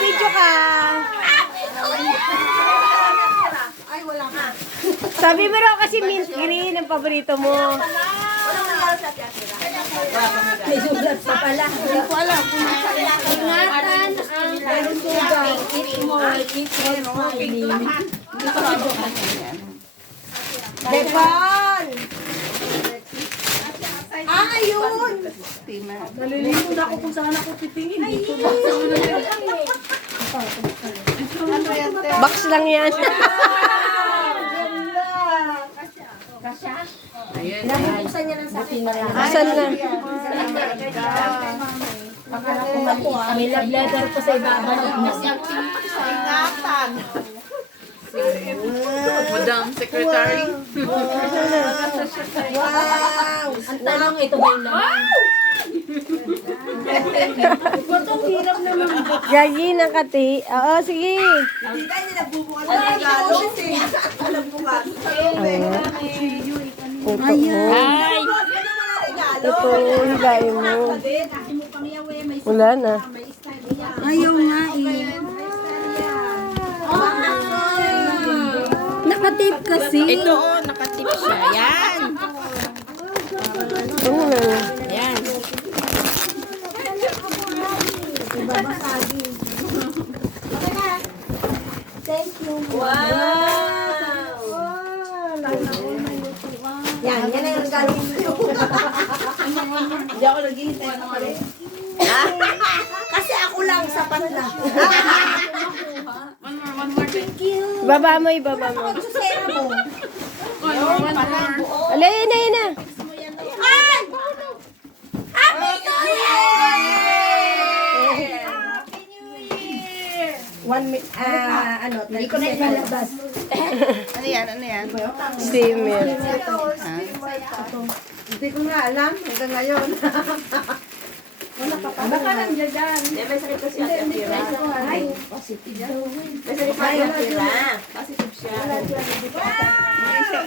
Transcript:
Video ka. Ay, wala ka. Sabi mo raw kasi mint green ang paborito mo. Walang nangyari sa Ate Akira. May sulat pa pala. Hindi ko alam. Ingatan ang kalusugan. Eat more, smiling. Depan! Ah, ayun! Nalilito na ako kung saan ako titingin. Dito ba? Box lang yan. Nabubuksan niya ng sakit. Asan na? May love letter po sa ibabaw. Ingatan. Madam Secretary. Wow! Ang tanong ito ba yung laman? Batong hirap naman. Gagi na kati. Oo, sige. Hindi tayo nagbubukas ng regalo. Alam mo ba? Puto mo. Ay! Ito, hilain mo. Wala na. Ayaw nga eh. Nakatip kasi. Ito nakatip siya. Yan. Ano na? Yan. Thank you. Wow! Yan ang regalo ko. Hindi ako naghihintay ng mali. Kasi ako lang, sapat na. One more. Thank you. Ibaba mo, ibaba mo. Ako sa sera mo. One more. Ala, yun na, yun na. Ay! Happy New Year! Happy New Year! Hindi ko na ilalabas. Ano yan? Ano yan? Steamer. Hindi ko nga alam hanggang ngayon. Baka nandiyan dyan. May sakit kasi Ate Akira. Ay, positive daw. May sakit si Ate Akira. Positive siya.